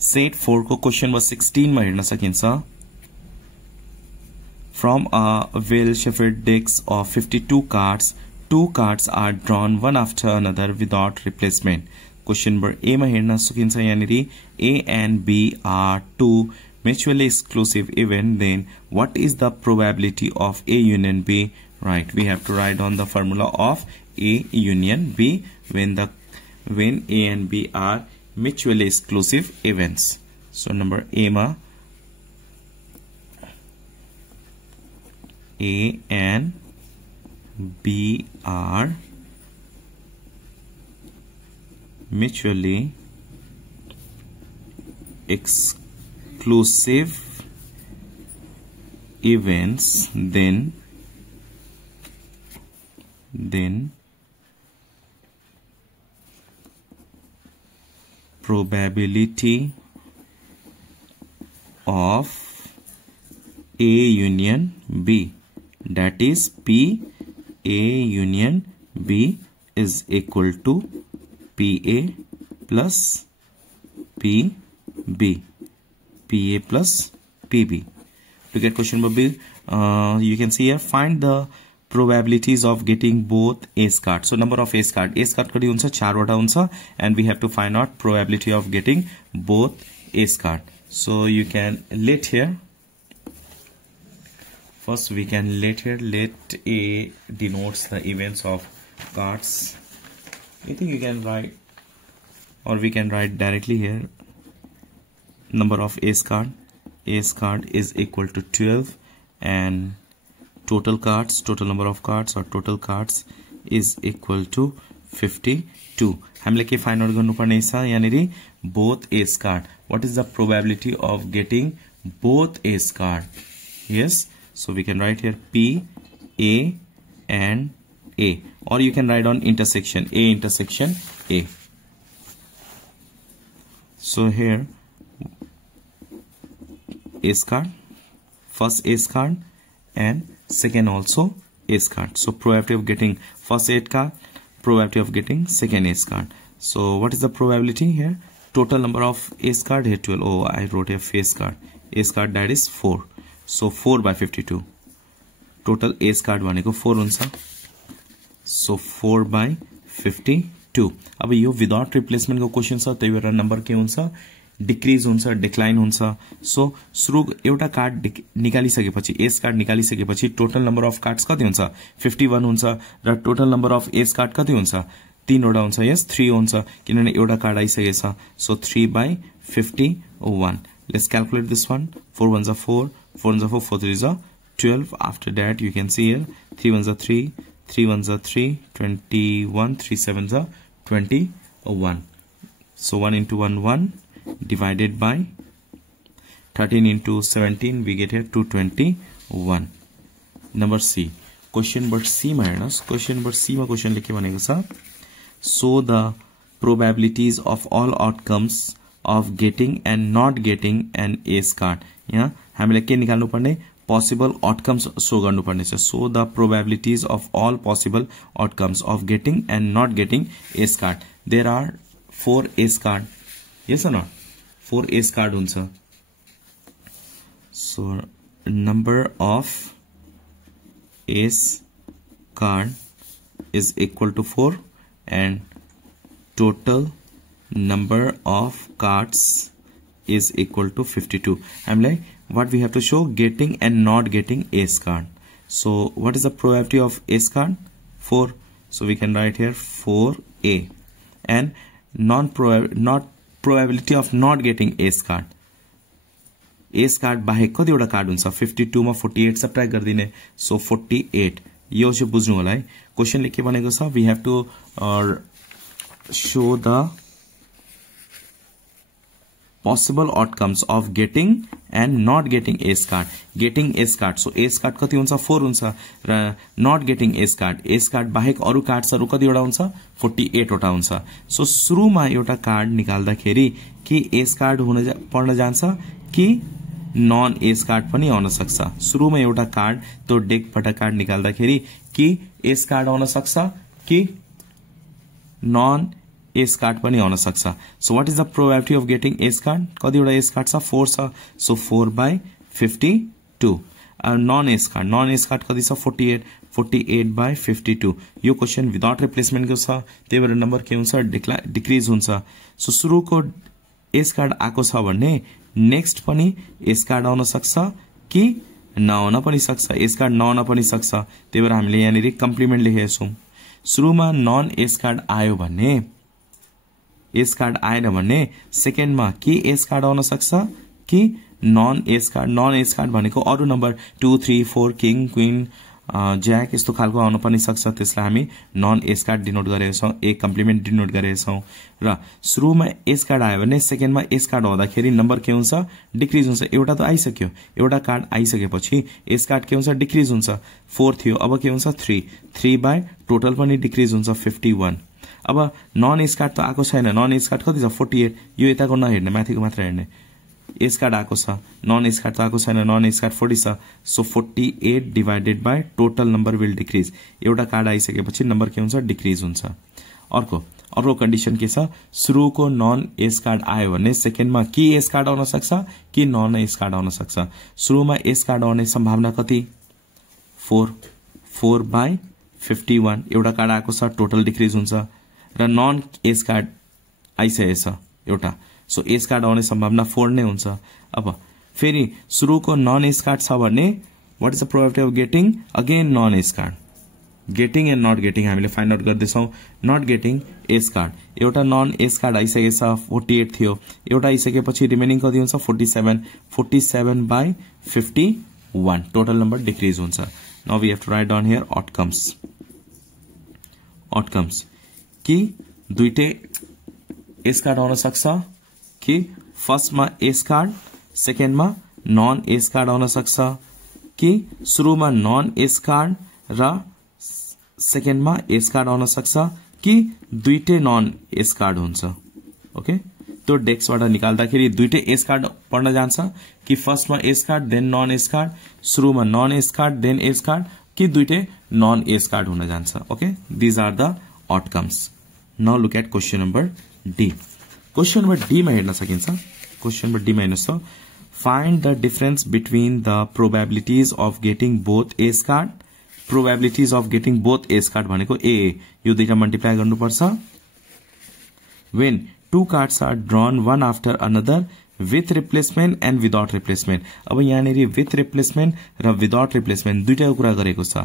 Set 4 को question number 16 मा हेर्न सकिन्छ. From a well-shuffled deck of 52 cards, 2 cards are drawn one after another without replacement. Question number A मा हेर्न सकिन्छ यहाँनिर A and B are two mutually exclusive events. Then what is the probability of A union B? Right, we have to write on the formula of A union B when A and B are mutually exclusive events. So number A ma A and B are mutually exclusive events, then probability of A union B, that is P A union B, is equal to PA plus PB, PA plus PB. To get question number B, you can see here, find the probabilities of getting both ace cards. So number of ace card कति हुन्छ 4 वटा हुन्छ, and we have to find out probability of getting both ace card. So you can let here, first we can let here, let A denotes the events of cards. I think you can write, or we can write directly here, number of ace card is equal to 12, and total number of cards or total cards is equal to 52. हामीले के find out गर्नुपर्ने छ यहाँनिर both ace card. What is the probability of getting both ace card? Yes, so we can write here P A and A, or you can write on intersection A intersection A. So here ace card, first ace card and second also ace card. So probability of getting first ace card, probability of getting second ace card. So what is the probability here? Total number of ace card here 12. Oh, I wrote a face card. Ace card that is 4. So 4 by 52. Total ace card भनेको 4 हुन्छ. So 4 by 52. अब यो without replacement को question छ, त्यही भएर number के हुन्छ, डिक्रिज हुन्छ, डिक्लाइन हुन्छ. सो सुरु एउटा कार्ड निकालिसकेपछि, एस कार्ड निकालिसकेपछि टोटल नम्बर अफ कार्ड्स कति हुन्छ 51 हुन्छ, र total number of ace card कति हुन्छ 3 वटा हुन्छ. यस 3 हुन्छ, किनभने एउटा कार्ड आइसकेछ. So 3 by 51. Let's calculate this one. 4 1 4, 4 1 4, 4 3 12. After that you can see here 3 1 3, 3 1 3, 21, 3 7 21. So 1 into 1 1 divided by 13 into 17, we get here 221. Number C. Question number C मा हेर्नुस्. Question number C मा क्वेशनले के भनेको छ, so the probabilities of all outcomes of getting and not getting an ace card. यहाँ हामीले के निकाल्नु पर्ने, possible outcomes show गर्नु पर्ने छ. So the probabilities of all possible outcomes of getting and not getting ace card. There are 4 ace card. Yes or not? 4 ace card हुन्छ. So number of ace card is equal to 4, and total number of cards is equal to 52. I'm like, what we have to show, getting and not getting ace card. So what is the probability of ace card? 4. So we can write here 4A, and probability of not getting ace card. Ace card बाहेक कतिवटा card हुन्छ 52 मा 48 subtract गर्दिने. So 48. यो चाहिँ बुझ्नु होला है. क्वेशनले के भनेको छ, we have to show the possible outcomes of getting and not getting ace card. Getting ace card, so ace card कति हुन्छ 4 हुन्छ, र not getting ace card बाहेक अरु कार्ड्सहरु कतिवटा हुन्छ 48 वटा हुन्छ. सो सुरुमा एउटा कार्ड निकाल्दाखेरि के एस कार्ड पर्न जान्छ कि नन एस कार्ड पनि आउन सक्छ. सुरुमा एउटा कार्ड त्यो डेकबाट कार्ड निकाल्दाखेरि कि एस कार्ड आउन सक्छ कि नन एस कार्ड पनि आउन सक्छ so what is the probability of getting ace card कतिवटा एस कार्ड छ 4 छ सो 4/52 नन एस कार्ड कति छ 48/52 यो क्वेशन विदाउट रिप्लेसमेन्ट को छ त्यही भएर नम्बर के हुन्छ डिक्रिज हुन्छ सो सुरुको एस कार्ड आको छ भने नेक्स्ट पनि एस कार्ड आउन सक्छ कि नआउन पनि सक्छ एस कार्ड नआउन पनि सक्छ त्यही भएर हामीले यहाँनिर कम्प्लिमेन्ट लेखेका छौं सुरुमा नन एस कार्ड आयो भने एस कार्ड आएन भने सेकेन्डमा के एस कार्ड आउन सक्छ कि नन एस कार्ड भनेको अरु नम्बर 2 3 4 किङ क्वीन ज्याक यस्तो खालको आउन पनि सक्छ त्यसलाई हामी नन एस कार्ड डिनोट गरेका छौं ए कम्प्लिमेन्ट डिनोट गरेका छौं र सुरुमा एस कार्ड आयो भने सेकेन्डमा एस कार्ड आउँदाखेरि नम्बर के हुन्छ डिक्रिज हुन्छ एउटा त आइसक्यो एउटा कार्ड आइसकेपछि एस कार्ड के हुन्छ डिक्रिज हुन्छ 4 थियो अब के हुन्छ 3 बाइ टोटल पनि डिक्रिज हुन्छ 51 अब नन एस कार्ड त आको छैन नन एस कार्ड कति छ 48 यो यताको नहेर्ने माथिको मात्र हेर्ने एस कार्ड आको छ नन एस कार्ड त आको छैन नन एस कार्ड 40 छ so 48 divided by total number will decrease एउटा कार्ड आइसकेपछि नम्बर के हुन्छ डिक्रिज हुन्छ अर्को कन्डिसन के छ सुरुको नन एस कार्ड आयो भने सेकेन्डमा के एस कार्ड आउन सक्छ कि नन एस कार्ड आउन सक्छ सुरुमा एस कार्ड आउने सम्भावना कति 4/51 एउटा कार्ड आएको छ टोटल डिक्रिज हुन्छ र नन एस कार्ड आइसकेको छ एउटा सो एस कार्ड आउने सम्भावना 4 नै हुन्छ अब फेरि सुरुको नन एस कार्ड छ भने what is the probability of getting again non ace card getting and not getting हामीले फाइन्ड आउट गर्दैछौं नट गेटिङ एस कार्ड एउटा नन एस कार्ड आइसकेको छ 48 थियो एउटा आइसकेपछि रिमेनिङ कति हुन्छ 47/51 टोटल नम्बर डिक्रिज हुन्छ now we have to write down here outcomes कि दुईटै एस कार्ड आउन सक्छ कि फर्स्टमा एस कार्ड सेकेन्डमा नन एस कार्ड आउन सक्छ कि सुरुमा नन एस कार्ड र सेकेन्डमा एस कार्ड आउन सक्छ कि दुईटै नन एस कार्ड हुन्छ ओके त्यो डेस्कबाट निकाल्दाखेरि दुईटै एस कार्ड पढ्न जान्छ कि फर्स्टमा ace card then non ace card सुरुमा non ace card then ace card कि दुईटै नन एस कार्ड हुन जान्छ okay these are the outcomes now look at question number D question number D मा हेर्न सकिन्छ क्वेशन नम्बर डी मा हेर्नुस् त find the difference between the probabilities of getting both ace card probabilities of getting both ace card भनेको ए यो दुईटा मल्टिप्लाई गर्नुपर्छ when two cards are drawn one after another with replacement and without replacement अब यहाँनेरि with replacement र without replacement दुईटा कुरा गरेको छ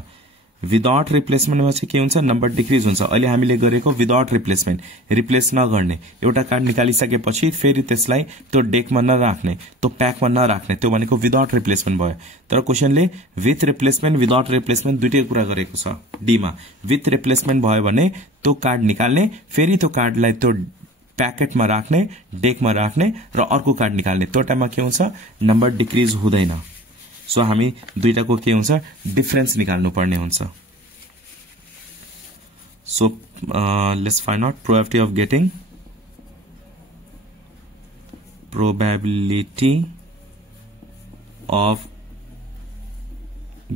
विदाउट रिप्लेसमेन्ट मा चाहिँ के हुन्छ नम्बर डिक्रिज हुन्छ अहिले हामीले गरेको विदाउट रिप्लेसमेन्ट रिप्लेस नगर्ने एउटा कार्ड निकालिसकेपछि फेरि त्यसलाई त्यो डेकमा नराख्ने त्यो प्याकमा नराख्ने त्यो भनेको विदाउट रिप्लेसमेन्ट भयो तर क्वेशनले विथ रिप्लेसमेन्ट विदाउट रिप्लेसमेन्ट दुईटै कुरा गरेको छ डी मा विथ रिप्लेसमेन्ट भयो भने त्यो कार्ड निकाल्ने फेरि त्यो कार्डलाई त्यो प्याकेटमा राख्ने डेकमा राख्ने र अर्को कार्ड निकाल्ने त्यो टाइममा के हुन्छ नम्बर डिक्रिज हुँदैन सो हामी दुईटाको के हुन्छ डिफरेन्स निकाल्नु पर्ने हुन्छ so let's find out probability of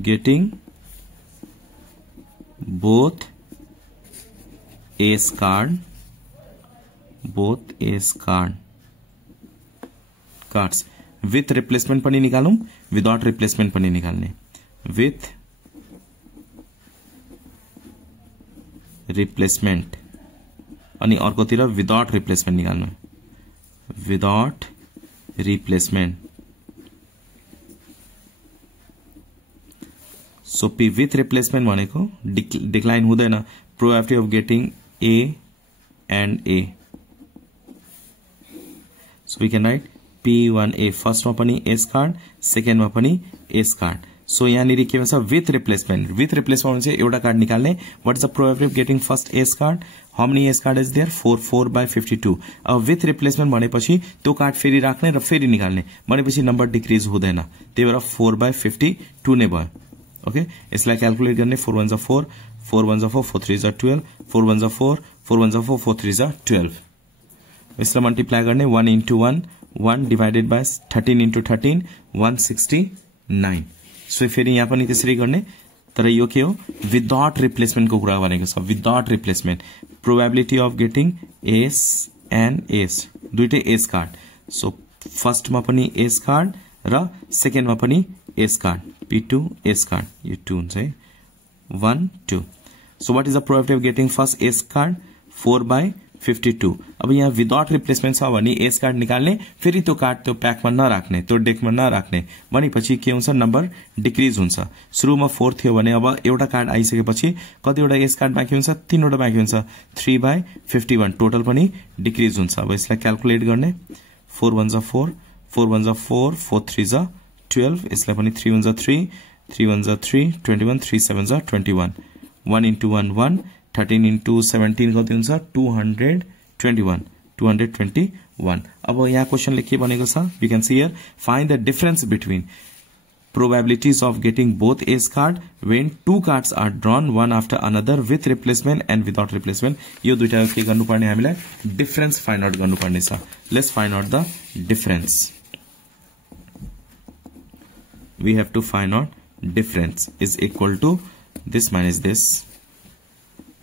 getting both S cards with replacement पनि निकालौं विदाउट रिप्लेसमेन्ट पनि निकाल्ने विथ रिप्लेसमेन्ट अनि अर्कोतिर विदाउट रिप्लेसमेन्ट निकाल्नु without replacement so P with replacement भनेको डिक्लाइन हुँदैन probability of getting A and A so we can write P1A first में पनि एस कार्ड सेकेंड में पनि एस कार्ड सो यहाँ के भन्छ विथ रिप्लेसमेंट चाहिँ एउटा कार्ड निकाल्ने what is the probability of getting first ace card how many ace card is there 4/52 अब विथ रिप्लेसमेंट भनेपछि त्यो कार्ड फेरि राख्ने र फेरि निकाल्ने भनेपछि नम्बर डिक्रिज हुँदैन त्यही भएर 4/52 नै भयो ओके यसलाई क्याल्कुलेट गर्ने 4 1 4 4 1 4 4 3 12 4 1 4 4 1 4 4 3 12 यसलाई मल्टिप्लाई गर्ने 1 into 1 1 divided by 13 into 13 169 so फेरि यहाँ पनि त्यसरी गर्ने तर यो के हो विदाउट रिप्लेसमेन्ट को कुरा भनेको छ without replacement probability of getting S and S दुईटै S card. So first मा पनि S card र second मा पनि S card. P2 S card. यो 2 हुन्छ है. 1 2. So what is the probability of getting first S card? 4/52. अब यहाँ विदाउट रिप्लेसमेन्ट छ भने S कार्ड निकाल्ने, फेरि त्यो कार्ड त्यो प्याकमा नराख्ने, त्यो डेकमा नराख्ने, भनेपछि के हुन्छ, नम्बर डिक्रिज हुन्छ. सुरुमा 4 थियो भने अब एउटा कार्ड आइसकेपछि कतिवटा S कार्ड बाँकी हुन्छ, 3 वटा बाँकी हुन्छ. 3/51 टोटल पनि डिक्रिज हुन्छ. अब यसलाई क्याल्कुलेट गर्ने. 4 1 जा 4, 4 1 जा 4, 4 3 जा 12, यसलाई पनि 3 1 जा 3, 3 1 जा 3, 21, 3 7 जा 21. 1 into 1 1, 13 into 17 कति हुन्छ, 221. 221. अब यहाँ क्वेशनले के भनेको छ, you can see here, find the difference between probabilities of getting both S card when two cards are drawn one after another with replacement and without replacement. यो दुईटा के गर्नुपर्ने, हामीलाई डिफरेन्स फाइन्ड आउट गर्नुपर्ने छ. Let's find out the difference. We have to find out difference is equal to this minus this.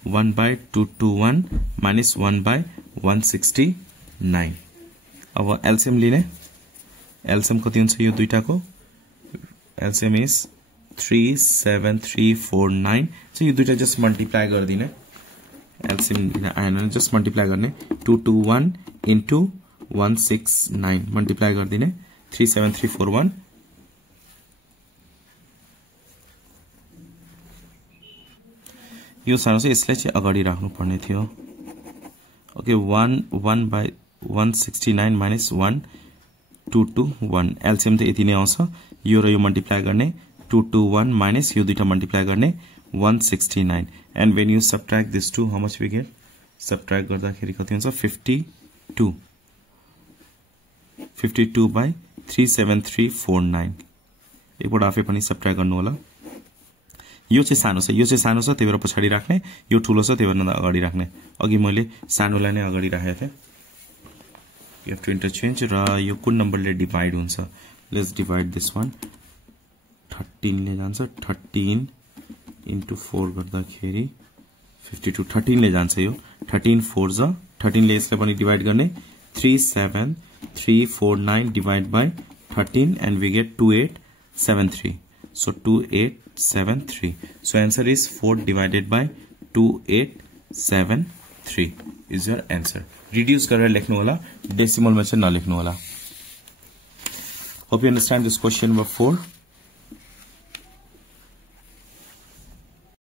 1/221 minus 1/169. अब LCM लिने. LCM कति हुन्छ यो दुईटाको? LCM is 37349. सो यो दुईटा जस्ट मल्टिप्लाई गरिदिने. एलसीएम लिन आएन, जस्ट मल्टिप्लाई गर्ने. 221 into 169 मल्टिप्लाई गरिदिने. 37341. यो सानो चाहिँ यसलाई चाहिँ अगाडि राख्नु पर्ने थियो. Okay, 1/169 minus 1221. एलसीएम त यति नै आउँछ. यो र यो मल्टिप्लाई गर्ने. 221 माइनस यो दुईटा मल्टिप्लाई गर्ने 169. And when you subtract this two, how much we get? Subtract गर्दाखेरि कति हुन्छ? 52. 52/37349. एकपल्ट आफै पनि सबट्र्याक्ट गर्नु होला. यो चाहिँ सानो छ, यो चाहिँ सानो छ, त्यही भएर पछाडि राख्ने. यो ठुलो छ, त्यही भएर अगाडि राख्ने. अघि मैले सानोलाई नै अगाडि राखेको थिएँ. You have to interchange. र यो कुन नम्बरले डिभाइड हुन्छ? Let's divide this one. 13 ले जान्छ. 13 into 4 गर्दाखेरि 52. 13 ले जान्छ यो. 13 4 जा 13 ले यसलाई पनि डिभाइड गर्ने. 37349 divide by 13 and we get 2873. So 2873. So answer is 4 divided by 2873 is your answer. Reduce गरेर लेख्नु होला, डेसिमल में चाहिँ नलेख्नु होला. Hope you understand this question number 4.